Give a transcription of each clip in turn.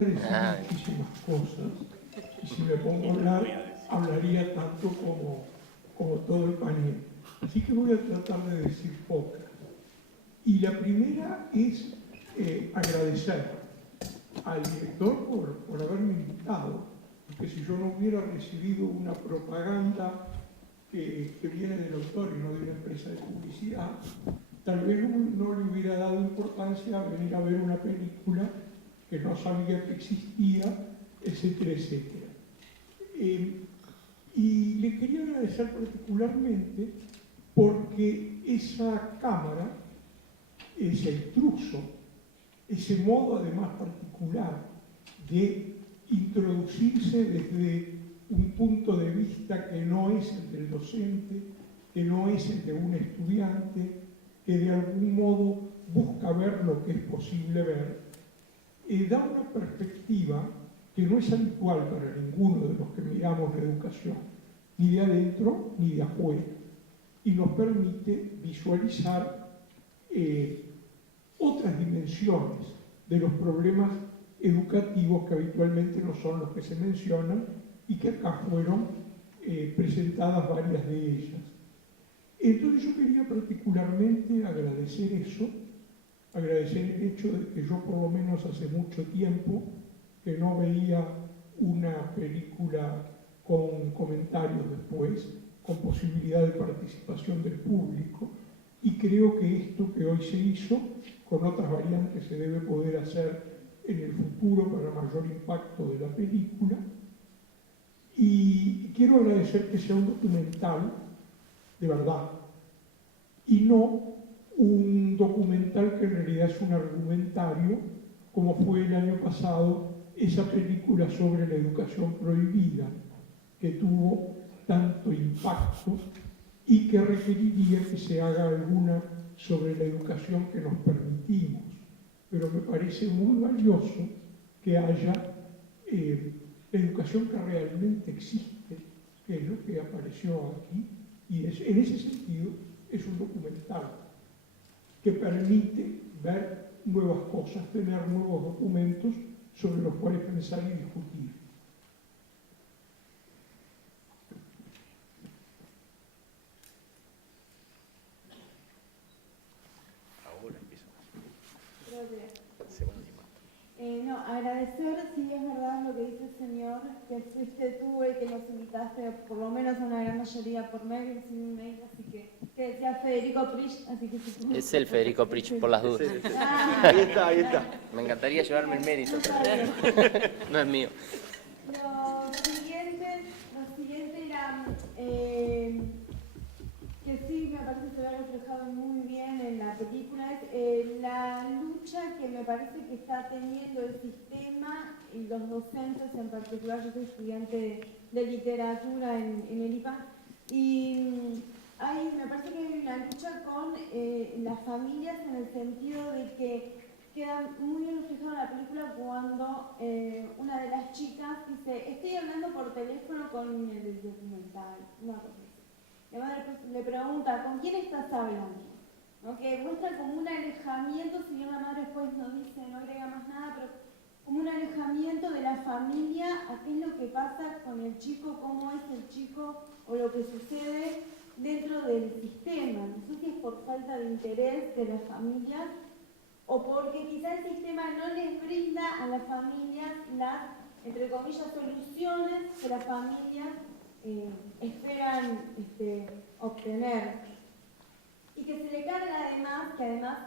decir muchísimas cosas, y si me pongo a hablar, hablaría tanto como todo el panel. Así que voy a tratar de decir pocas. Y la primera es agradecer al director por haberme invitado, porque si yo no hubiera recibido una propaganda que viene del autor y no de una empresa de publicidad, tal vez no le hubiera dado importancia a venir a ver una película que no sabía que existía, etcétera, etcétera. Y le quería agradecer particularmente porque esa cámara, ese intruso, ese modo además particular de introducirse desde un punto de vista que no es el del docente, que no es el de un estudiante, que de algún modo busca ver lo que es posible ver, da una perspectiva que no es habitual para ninguno de los que miramos la educación, ni de adentro ni de afuera, y nos permite visualizar otras dimensiones de los problemas educativos que habitualmente no son los que se mencionan y que acá fueron presentadas varias de ellas. Entonces yo quería particularmente agradecer eso, agradecer el hecho de que yo por lo menos hace mucho tiempo que no veía una película con comentarios después, con posibilidad de participación del público, y creo que esto que hoy se hizo, con otras variantes se debe poder hacer en el futuro para mayor impacto de la película. Y quiero agradecer que sea un documental de verdad, y no un documental que en realidad es un argumentario, como fue el año pasado esa película sobre la educación prohibida, que tuvo tanto impacto y que requeriría que se haga alguna sobre la educación que nos permitimos. Pero me parece muy valioso que haya la educación que realmente existe, que es lo que apareció aquí, y en ese sentido es un documental que permite ver nuevas cosas, tener nuevos documentos sobre los cuales pensar y discutir. Ahora empiezo. No, agradecer, sí es verdad lo que dice el señor, que fuiste tú el que nos invitaste, por lo menos a una gran mayoría por mail, sin mail, así que decía Federico Prich, así que supongo. Es el Federico Prich, por las dudas. Ahí está, ahí está. Me encantaría llevarme el mérito, pero no es mío. Lo siguiente era que sí me parece que se ve reflejado muy bien en la película, es la lucha que me parece que está teniendo el sistema y los docentes en particular. Yo soy estudiante de literatura en el IPA, y me parece que hay una lucha con las familias, en el sentido de que queda muy bien reflejado en la película cuando una de las chicas dice: estoy hablando por teléfono con el documental, una cosa así. La madre le pregunta: ¿con quién estás hablando? ¿No? Que muestra como un alejamiento, si bien la madre después no dice, no agrega más nada, pero como un alejamiento de la familia a qué es lo que pasa con el chico, cómo es el chico o lo que sucede dentro del sistema. No sé si es por falta de interés de las familias o porque quizá el sistema no les brinda a las familias las, entre comillas, soluciones que las familias esperan obtener, y que se le carga además, que además,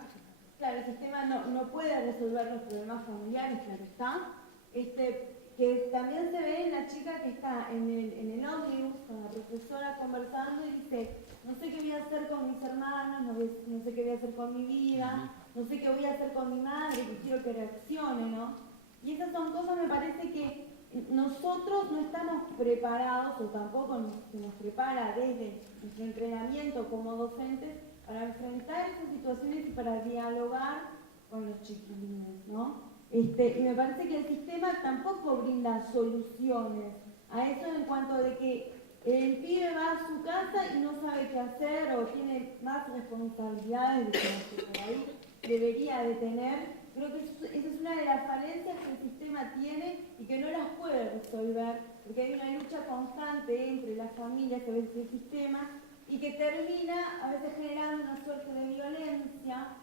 claro, el sistema no puede resolver los problemas familiares, claro está, que también se ve en la chica que está en el ómnibus con la profesora conversando y dice: no sé qué voy a hacer con mis hermanos, no sé qué voy a hacer con mi vida, no sé qué voy a hacer con mi madre, que quiero que reaccione, ¿no? Y esas son cosas, me parece, que nosotros no estamos preparados, o tampoco se nos prepara desde nuestro entrenamiento como docentes para enfrentar esas situaciones y para dialogar con los chiquilines, ¿no? Y me parece que el sistema tampoco brinda soluciones a eso, en cuanto de que el pibe va a su casa y no sabe qué hacer, o tiene más responsabilidades de que por ahí debería de tener, Creo que esa es una de las falencias que el sistema tiene y que no las puede resolver, porque hay una lucha constante entre las familias y el sistema, y que termina a veces generando una suerte de violencia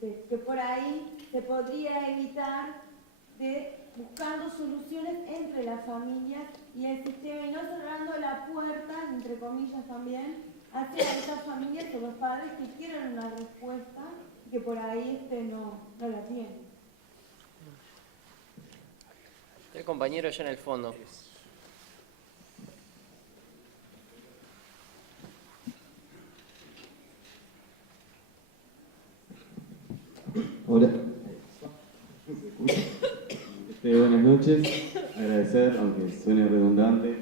que por ahí se podría evitar buscando soluciones entre las familias y el sistema, y no cerrando la puerta, entre comillas también, hacia esas familias o los padres que quieren una respuesta y que por ahí no la tienen. El compañero allá en el fondo. Hola. Buenas noches. Agradecer, aunque suene redundante,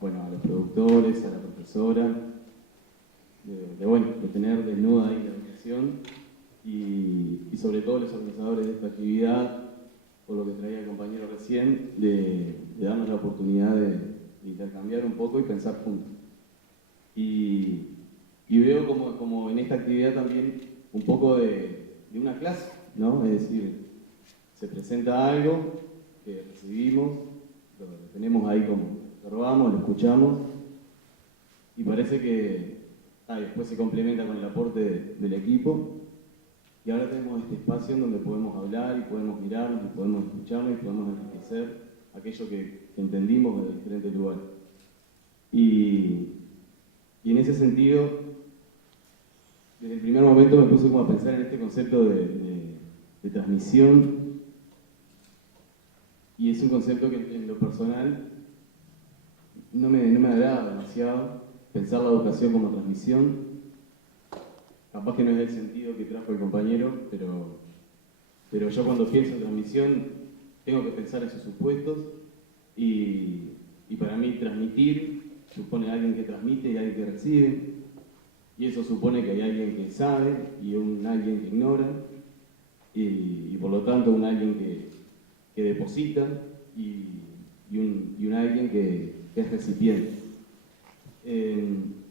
bueno, a los productores, a la profesora, de tener desnuda ahí la educación y sobre todo los organizadores de esta actividad, por lo que traía el compañero recién, de darnos la oportunidad de intercambiar un poco y pensar juntos. Y veo como en esta actividad también un poco de una clase, ¿no? Es decir, se presenta algo que recibimos, lo tenemos ahí como, lo robamos, lo escuchamos, y parece que después se complementa con el aporte del equipo, y ahora tenemos este espacio en donde podemos hablar y podemos mirarnos y podemos escucharnos y podemos enriquecer aquello que entendimos de diferentes lugares. Y en ese sentido, desde el primer momento me puse como a pensar en este concepto de transmisión, y es un concepto que en lo personal no me agrada demasiado, pensar la educación como transmisión. Capaz que no es el sentido que trajo el compañero, pero yo cuando pienso en transmisión tengo que pensar en sus supuestos, y para mí transmitir supone a alguien que transmite y a alguien que recibe, y eso supone que hay alguien que sabe y un alguien que ignora, y por lo tanto un alguien que deposita y un alguien que es recipiente. En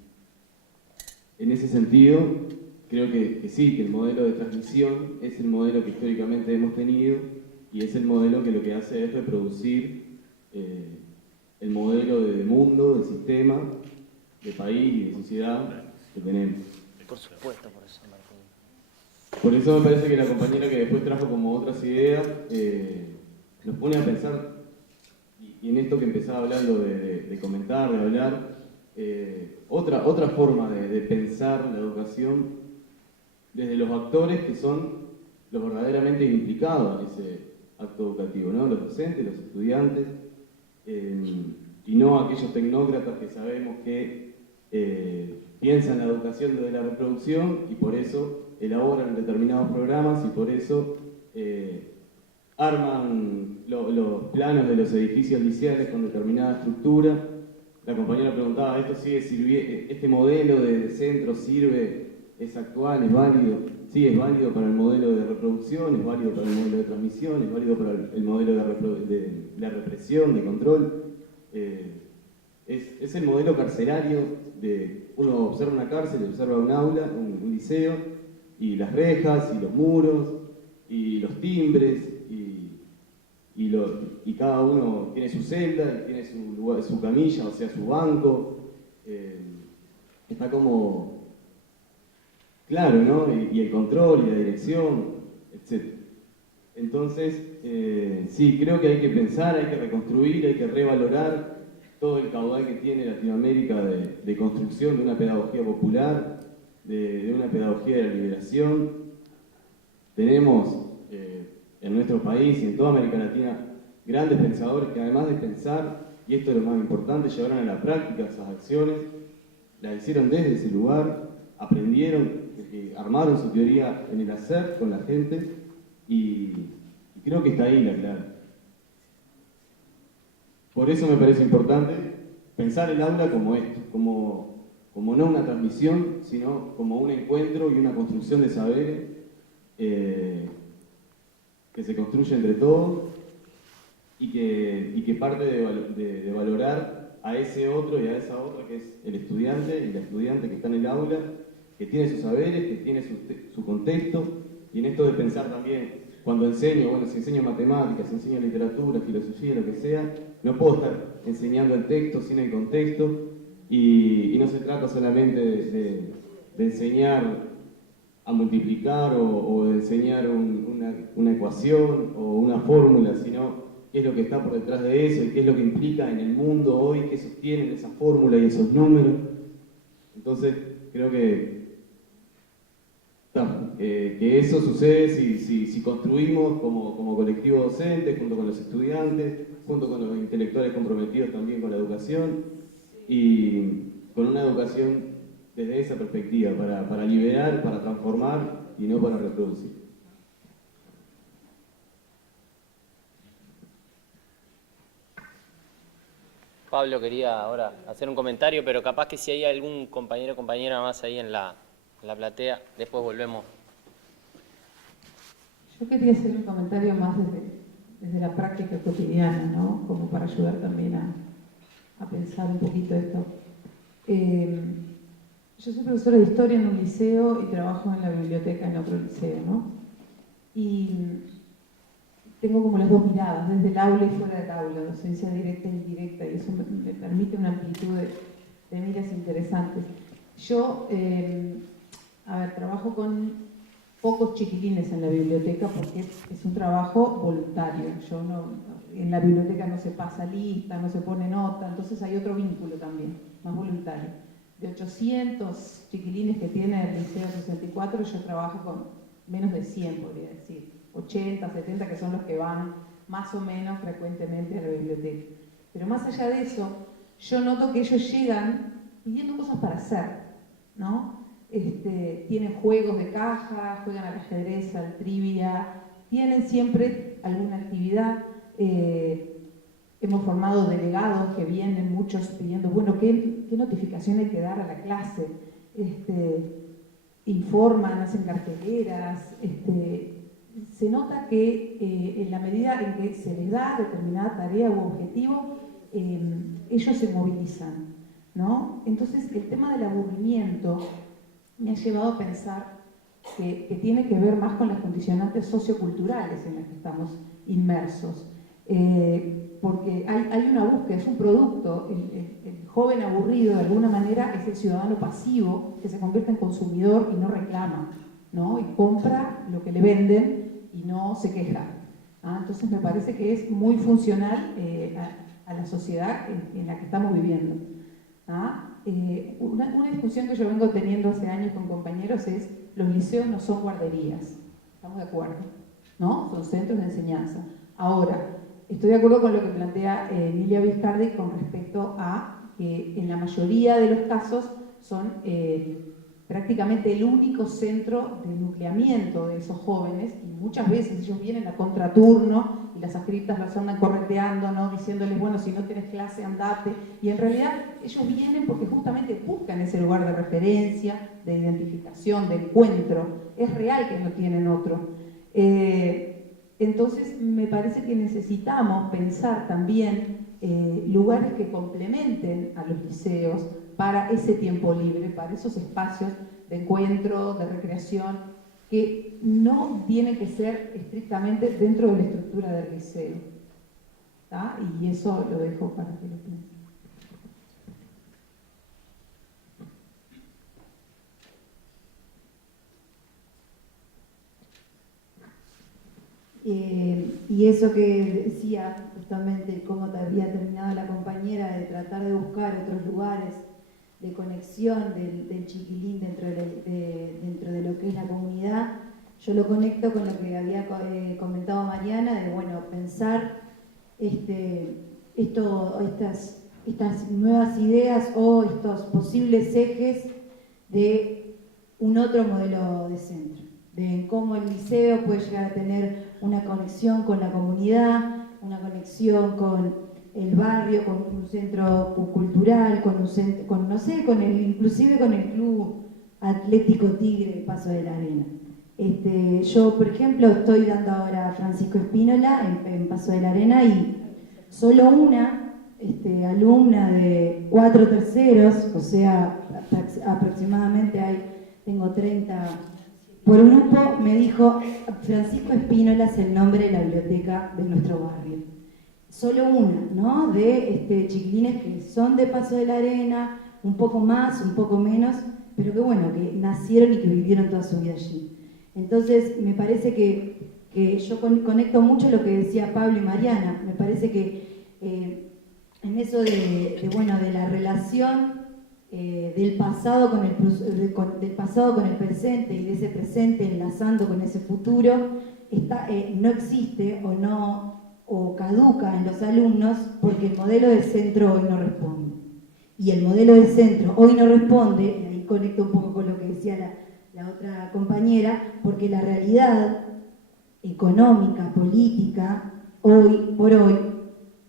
ese sentido, creo que sí, que el modelo de transmisión es el modelo que históricamente hemos tenido y es el modelo que lo que hace es reproducir el modelo de mundo, de sistema, de país y de sociedad que tenemos. Por supuesto, por eso, Martín. Por eso me parece que la compañera que después trajo como otras ideas nos pone a pensar, y en esto que empezaba hablando de comentar, de hablar, otra forma de pensar la educación desde los actores que son los verdaderamente implicados en ese acto educativo, ¿no? Los docentes, los estudiantes, y no aquellos tecnócratas que sabemos que piensan la educación desde la reproducción y por eso elaboran determinados programas y por eso arman los planos de los edificios liceales con determinada estructura. La compañera preguntaba, ¿este modelo de centro sirve, es actual, es válido? Sí, es válido para el modelo de reproducción, es válido para el modelo de transmisión, es válido para el modelo de la represión, de control. Es el modelo carcelario uno observa una cárcel, observa un aula, un liceo, y las rejas, y los muros, y los timbres, y cada uno tiene su celda, y tiene su lugar, su camilla, o sea, su banco. Está como claro, ¿no? Y el control, y la dirección, etc. Entonces, sí, creo que hay que pensar, hay que reconstruir, hay que revalorar todo el caudal que tiene Latinoamérica de construcción de una pedagogía popular, de una pedagogía de la liberación. Tenemos en nuestro país y en toda América Latina grandes pensadores que además de pensar, y esto es lo más importante, llevaron a la práctica esas acciones, las hicieron desde ese lugar, aprendieron, armaron su teoría en el hacer con la gente, y creo que está ahí la clave. Por eso me parece importante pensar el aula como esto, como no una transmisión, sino como un encuentro y una construcción de saberes que se construye entre todos y que parte de valorar a ese otro y a esa otra que es el estudiante y la estudiante que está en el aula, que tiene sus saberes, que tiene su contexto, y en esto de pensar también cuando enseño, bueno, si enseño matemáticas, si enseño literatura, filosofía, lo que sea, no puedo estar enseñando el texto sin el contexto, y no se trata solamente de enseñar a multiplicar o de enseñar una ecuación o una fórmula, sino qué es lo que está por detrás de eso y qué es lo que implica en el mundo hoy, qué sostienen esa fórmula y esos números. Entonces, creo que eso sucede si construimos como colectivo docente, junto con los estudiantes, junto con los intelectuales comprometidos también con la educación, y con una educación desde esa perspectiva, para liberar, para transformar y no para reproducir. Pablo quería ahora hacer un comentario, pero capaz que si hay algún compañero o compañera más ahí en la platea, después volvemos. Yo quería hacer un comentario más desde la práctica cotidiana, ¿no? Como para ayudar también a pensar un poquito esto. Yo soy profesora de historia en un liceo y trabajo en la biblioteca en otro liceo, ¿no? Y tengo como las dos miradas, desde el aula y fuera del aula, docencia directa e indirecta, y eso me permite una amplitud de miras interesantes. Yo, trabajo con pocos chiquilines en la biblioteca porque es un trabajo voluntario. En la biblioteca no se pasa lista, no se pone nota, entonces hay otro vínculo también, más voluntario. De 800 chiquilines que tiene el Liceo 64, yo trabajo con menos de 100, podría decir. 80, 70, que son los que van más o menos frecuentemente a la biblioteca. Pero más allá de eso, yo noto que ellos llegan pidiendo cosas para hacer, ¿no? Tienen juegos de caja, juegan al ajedrez, al trivia, tienen siempre alguna actividad. Hemos formado delegados que vienen muchos pidiendo, bueno, ¿qué notificación hay que dar a la clase? Informan, hacen carteleras. Se nota que en la medida en que se les da determinada tarea u objetivo, ellos se movilizan, ¿no? Entonces, el tema del aburrimiento me ha llevado a pensar que tiene que ver más con las condicionantes socioculturales en las que estamos inmersos. Porque hay una búsqueda, es un producto. El joven aburrido, de alguna manera, es el ciudadano pasivo que se convierte en consumidor y no reclama, ¿no? Y compra lo que le venden y no se queja. Entonces me parece que es muy funcional a la sociedad en la que estamos viviendo. Una discusión que yo vengo teniendo hace años con compañeros es: los liceos no son guarderías. ¿Estamos de acuerdo? ¿No? Son centros de enseñanza. Ahora, estoy de acuerdo con lo que plantea Emilia Viscardi con respecto a que en la mayoría de los casos son prácticamente el único centro de nucleamiento de esos jóvenes, y muchas veces ellos vienen a contraturno y las adscriptas los andan correteando, ¿no? Diciéndoles, bueno, si no tienes clase, andate, y en realidad ellos vienen porque justamente buscan ese lugar de referencia, de identificación, de encuentro. Es real que no tienen otro. Entonces me parece que necesitamos pensar también lugares que complementen a los liceos para ese tiempo libre, para esos espacios de encuentro, de recreación, que no tienen que ser estrictamente dentro de la estructura del liceo. ¿Tá? Y eso lo dejo para que lo piensen. Y eso que decía justamente, cómo había terminado la compañera, de tratar de buscar otros lugares de conexión del chiquilín dentro de lo que es la comunidad, yo lo conecto con lo que había comentado Mariana, de bueno, pensar estas nuevas ideas o estos posibles ejes de un otro modelo de centro, de cómo el liceo puede llegar a tener una conexión con la comunidad, una conexión con el barrio, con un centro cultural, inclusive con el Club Atlético Tigre Paso de la Arena. Yo, por ejemplo, estoy dando ahora a Francisco Espínola en Paso de la Arena, y solo una alumna de 4 terceros, o sea, aproximadamente tengo 30 por un grupo me dijo, Francisco Espínola es el nombre de la biblioteca de nuestro barrio. Solo una, ¿no? De chiquilines que son de Paso de la Arena, un poco más, un poco menos, pero que bueno, que nacieron y que vivieron toda su vida allí. Entonces, me parece que yo conecto mucho lo que decía Pablo y Mariana. Me parece que en eso de la relación del pasado con del pasado con el presente y de ese presente enlazando con ese futuro, no existe o caduca en los alumnos porque el modelo del centro hoy no responde. Y el modelo del centro hoy no responde, y ahí conecto un poco con lo que decía la otra compañera, porque la realidad económica, política, hoy por hoy,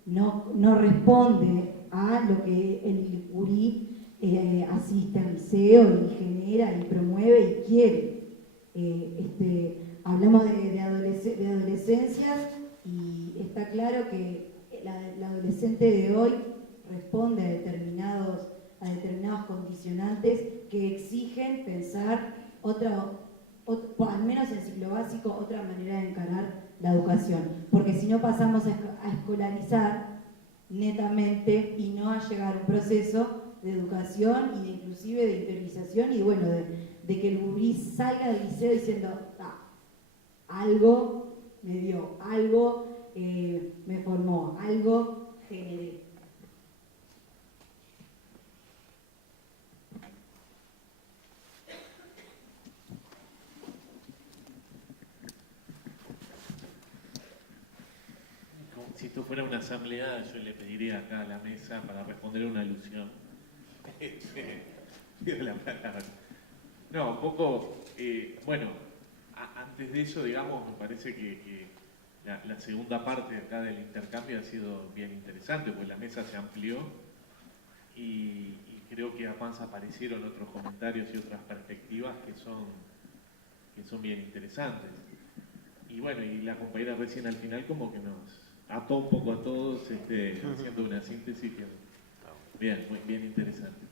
no responde a lo que el URI asiste al liceo y genera y promueve y quiere. Hablamos de adolescencias y está claro que la adolescente de hoy responde a determinados condicionantes que exigen pensar al menos en ciclo básico, otra manera de encarar la educación. Porque si no pasamos a escolarizar netamente y no a llegar a un proceso de educación y inclusive de interiorización y bueno, de que el gurí salga del liceo diciendo, algo me dio, algo me formó, algo generé. Si esto fuera una asamblea, yo le pediría acá a la mesa para responder una alusión. Pido la palabra. No, un poco, bueno, antes de eso, digamos, me parece que la segunda parte acá del intercambio ha sido bien interesante, pues la mesa se amplió y creo que además aparecieron otros comentarios y otras perspectivas que son bien interesantes. Y bueno, y la compañera recién al final como que nos ató un poco a todos haciendo una síntesis que bien interesante.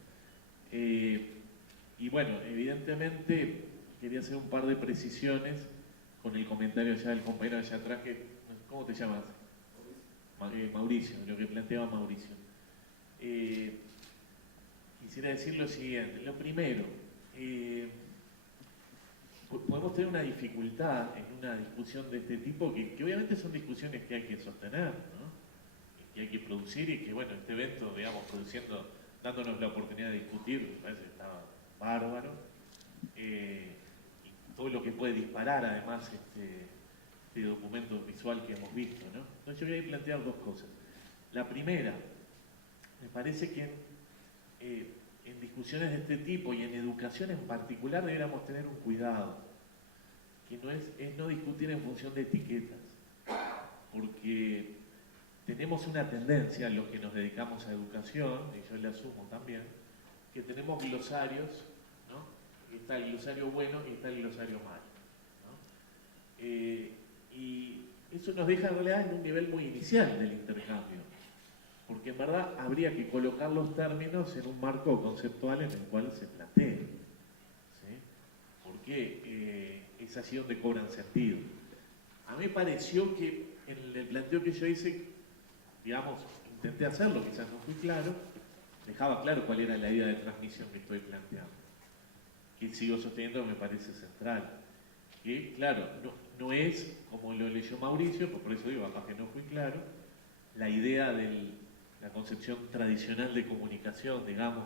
Y bueno, evidentemente quería hacer un par de precisiones con el comentario ya del compañero allá atrás, ¿cómo te llamas? Mauricio, lo que planteaba Mauricio. Quisiera decir lo siguiente. Lo primero, podemos tener una dificultad en una discusión de este tipo, que obviamente son discusiones que hay que sostener, ¿no? Que hay que producir y que, bueno, este evento, digamos, dándonos la oportunidad de discutir, me parece que estaba bárbaro. Y todo lo que puede disparar, además, este documento visual que hemos visto, ¿no? Entonces yo voy a plantear dos cosas. La primera, me parece que en discusiones de este tipo y en educación en particular deberíamos tener un cuidado, que es no discutir en función de etiquetas, porque tenemos una tendencia, los que nos dedicamos a educación, y yo le asumo también, que tenemos glosarios, ¿no? Está el glosario bueno y está el glosario malo, ¿no? Y eso nos deja en realidad en un nivel muy inicial del intercambio, porque en verdad habría que colocar los términos en un marco conceptual en el cual se planteen, ¿sí? Porque es así donde cobran sentido. A mí me pareció que en el planteo que yo hice, digamos, intenté hacerlo, quizás no fui claro, dejaba claro cuál era la idea de transmisión que estoy planteando, que sigo sosteniendo me parece central, que claro, no es como lo leyó Mauricio, por eso digo, capaz que no fui claro, la idea de la concepción tradicional de comunicación, digamos,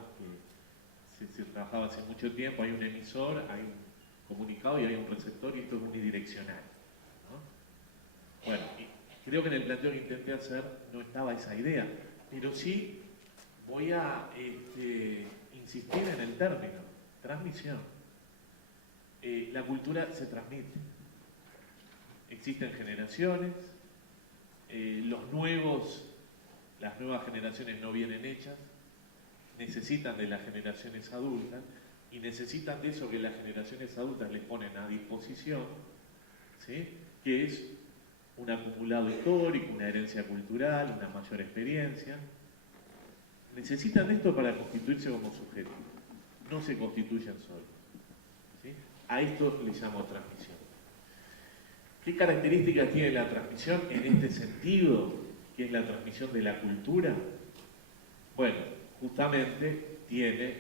que se trabajaba hace mucho tiempo, hay un emisor, hay un comunicado y hay un receptor y esto es unidireccional, ¿no? Bueno, y creo que en el planteo que intenté hacer no estaba esa idea, pero sí voy a insistir en el término, transmisión. La cultura se transmite. Existen generaciones, las nuevas generaciones no vienen hechas, necesitan de las generaciones adultas y necesitan de eso que las generaciones adultas les ponen a disposición, ¿sí? Que es un acumulado histórico, una herencia cultural, una mayor experiencia. Necesitan esto para constituirse como sujetos, no se constituyen solos, ¿sí? A esto le llamo transmisión. ¿Qué características tiene la transmisión en este sentido, que es la transmisión de la cultura? Bueno, justamente tiene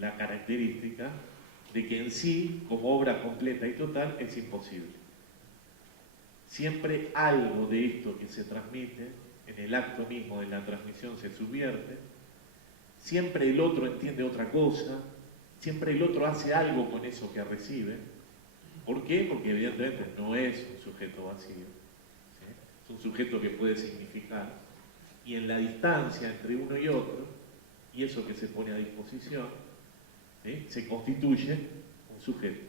la característica de que en sí, como obra completa y total, es imposible. Siempre algo de esto que se transmite, en el acto mismo de la transmisión se subvierte, siempre el otro entiende otra cosa, siempre el otro hace algo con eso que recibe. ¿Por qué? Porque evidentemente no es un sujeto vacío, ¿sí? Es un sujeto que puede significar, y en la distancia entre uno y otro, y eso que se pone a disposición, ¿sí?, se constituye un sujeto.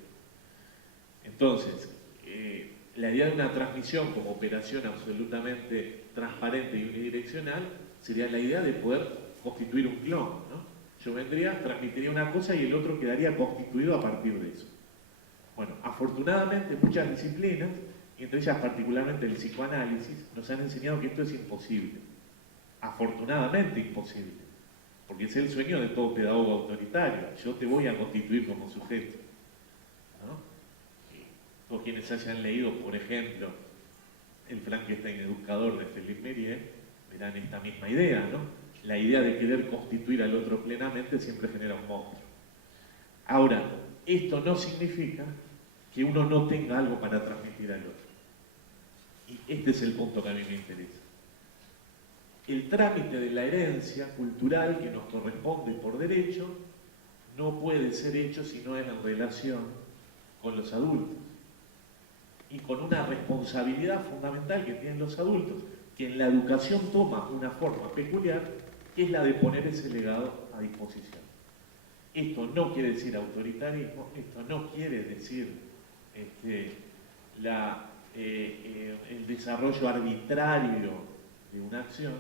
Entonces, la idea de una transmisión como operación absolutamente transparente y unidireccional sería la idea de poder constituir un clon, ¿no? Yo vendría, transmitiría una cosa y el otro quedaría constituido a partir de eso. Bueno, afortunadamente muchas disciplinas, y entre ellas particularmente el psicoanálisis, nos han enseñado que esto es imposible. Afortunadamente imposible. Porque es el sueño de todo pedagogo autoritario. Yo te voy a constituir como sujeto, ¿no? Todos quienes hayan leído, por ejemplo, el Frankenstein educador de Philippe Mérieux, verán esta misma idea, ¿no? La idea de querer constituir al otro plenamente siempre genera un monstruo. Ahora, esto no significa que uno no tenga algo para transmitir al otro. Y este es el punto que a mí me interesa. El trámite de la herencia cultural que nos corresponde por derecho no puede ser hecho si no es en relación con los adultos y con una responsabilidad fundamental que tienen los adultos, que en la educación toma una forma peculiar, que es la de poner ese legado a disposición. Esto no quiere decir autoritarismo, esto no quiere decir el desarrollo arbitrario de una acción,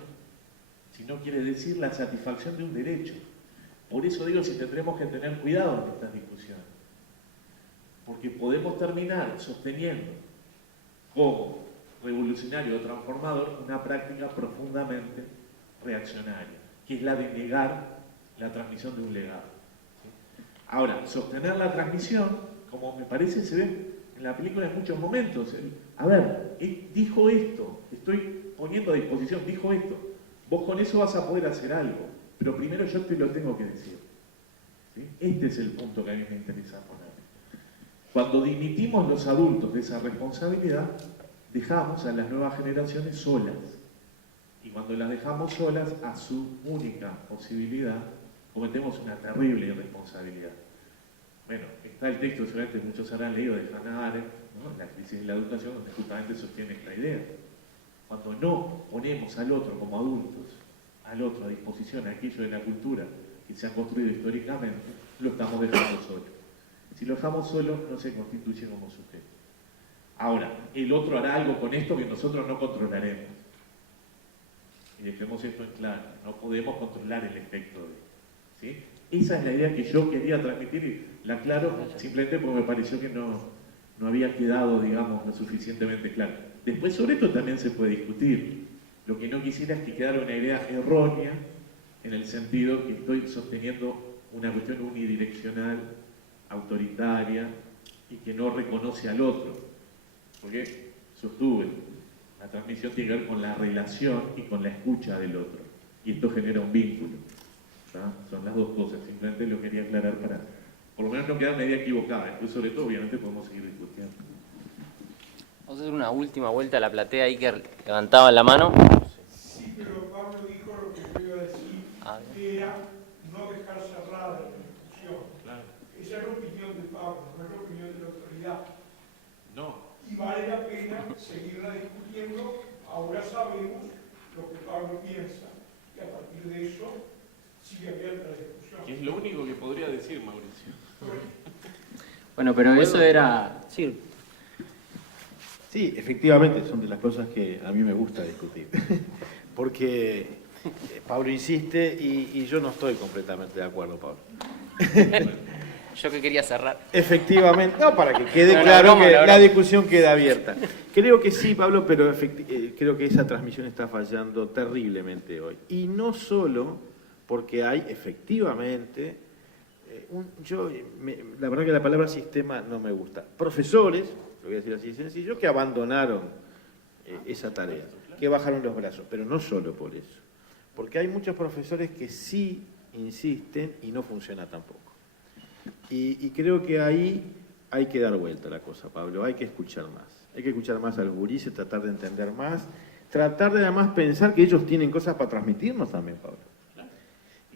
sino quiere decir la satisfacción de un derecho. Por eso digo, si tendremos que tener cuidado en estas discusiones, porque podemos terminar sosteniendo como revolucionario o transformador una práctica profundamente reaccionaria, que es la de negar la transmisión de un legado. ¿Sí? Ahora, sostener la transmisión, como me parece se ve en la película en muchos momentos, a ver, dijo esto, estoy poniendo a disposición, dijo esto, vos con eso vas a poder hacer algo, pero primero yo te lo tengo que decir. ¿Sí? Este es el punto que a mí me interesa poner. Cuando dimitimos los adultos de esa responsabilidad, dejamos a las nuevas generaciones solas. Y cuando las dejamos solas a su única posibilidad, cometemos una terrible irresponsabilidad. Bueno, está el texto, seguramente muchos habrán leído, de Hannah Arendt, ¿no?, La crisis de la educación, donde justamente sostiene esta idea. Cuando no ponemos al otro como adultos, al otro a disposición, aquello de la cultura que se ha construido históricamente, lo estamos dejando solo. Si lo dejamos solo, no se constituye como sujeto. Ahora, el otro hará algo con esto que nosotros no controlaremos. Y dejemos esto en claro, no podemos controlar el efecto de, ¿sí? Esa es la idea que yo quería transmitir y la aclaro simplemente porque me pareció que no había quedado, digamos, lo suficientemente claro. Después sobre esto también se puede discutir. Lo que no quisiera es que quedara una idea errónea en el sentido que estoy sosteniendo una cuestión unidireccional, autoritaria y que no reconoce al otro. Porque sostuve, la transmisión tiene que ver con la relación y con la escucha del otro. Y esto genera un vínculo. ¿Tá? Son las dos cosas, simplemente lo quería aclarar para, por lo menos no quedar una idea equivocada. Después sobre todo, obviamente, podemos seguir discutiendo. Vamos a hacer una última vuelta a la platea ahí que levantaba la mano. Sí, pero Pablo dijo lo que yo iba a decir, que era no dejar cerrada la discusión. Claro. Esa es la opinión de Pablo, no es la opinión de la autoridad. No. Y vale la pena seguirla discutiendo. Ahora sabemos lo que Pablo piensa, y a partir de eso sigue abierta la discusión. Es lo único que podría decir, Mauricio. Bueno, pero eso era... Sí. Sí, efectivamente, son de las cosas que a mí me gusta discutir. Porque Pablo insiste y yo no estoy completamente de acuerdo, Pablo. Yo que quería cerrar. Efectivamente, no, para que quede No, claro broma, que la la broma. discusión queda abierta. Creo que sí, Pablo, pero creo que esa transmisión está fallando terriblemente hoy. Y no solo porque hay efectivamente la verdad que la palabra sistema no me gusta. Profesores, lo voy a decir así sencillo, que abandonaron esa tarea, que bajaron los brazos, pero no solo por eso. Porque hay muchos profesores que sí insisten y no funciona tampoco. Y creo que ahí hay que dar vuelta a la cosa, Pablo, hay que escuchar más. Hay que escuchar más a los gurises, tratar de entender más, tratar de además pensar que ellos tienen cosas para transmitirnos también, Pablo.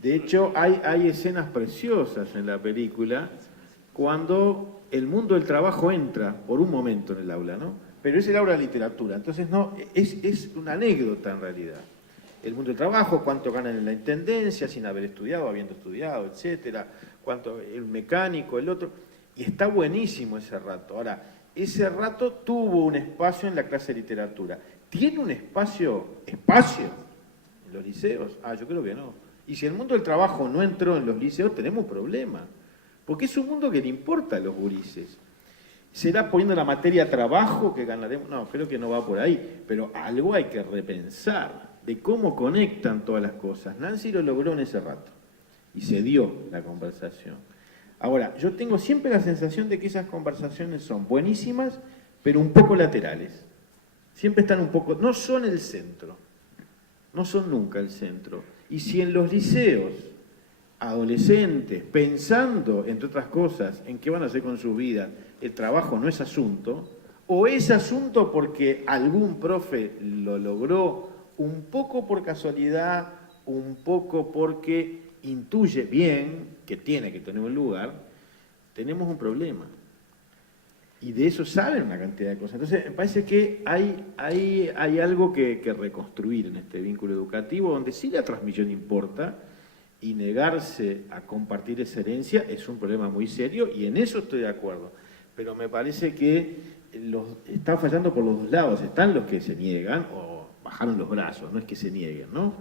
De hecho, hay escenas preciosas en la película cuando el mundo del trabajo entra por un momento en el aula, ¿no? Pero es el aula de literatura, entonces no, es una anécdota en realidad. El mundo del trabajo, cuánto ganan en la intendencia sin haber estudiado, habiendo estudiado, etcétera, cuánto el mecánico, el otro, y está buenísimo ese rato. Ahora, ese rato tuvo un espacio en la clase de literatura. ¿Tiene un espacio en los liceos? Yo creo que no. Y si el mundo del trabajo no entró en los liceos, tenemos un problema. Porque es un mundo que le importa a los gurises. ¿Será poniendo la materia trabajo que ganaremos? No, creo que no va por ahí. Pero algo hay que repensar de cómo conectan todas las cosas. Nancy lo logró en ese rato. Y se dio la conversación. Ahora, yo tengo siempre la sensación de que esas conversaciones son buenísimas, pero un poco laterales. Siempre están un poco, no son el centro, no son nunca el centro. Y si en los liceos, adolescentes, pensando, entre otras cosas, en qué van a hacer con su vida, el trabajo no es asunto, o es asunto porque algún profe lo logró un poco por casualidad, un poco porque intuye bien que tiene que tener un lugar, tenemos un problema. Y de eso saben una cantidad de cosas. Entonces, me parece que hay algo que reconstruir en este vínculo educativo, donde sí la transmisión importa, y negarse a compartir esa herencia es un problema muy serio, y en eso estoy de acuerdo. Pero me parece que están fallando por los dos lados. Están los que se niegan, o bajaron los brazos, no es que se nieguen, ¿no?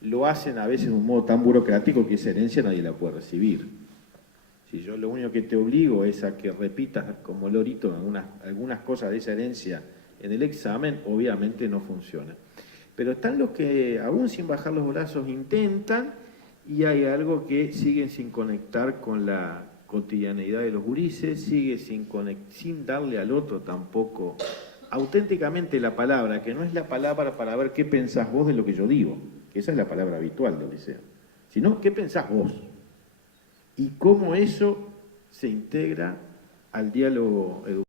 Lo hacen a veces de un modo tan burocrático que esa herencia nadie la puede recibir. Si yo lo único que te obligo es a que repitas como lorito algunas cosas de esa herencia en el examen, obviamente no funciona. Pero están los que, aún sin bajar los brazos, intentan, y hay algo que siguen sin conectar con la cotidianeidad de los gurises, sigue sin darle al otro tampoco auténticamente la palabra, que no es la palabra para ver qué pensás vos de lo que yo digo, que esa es la palabra habitual del liceo, sino qué pensás vos. Y cómo eso se integra al diálogo educativo.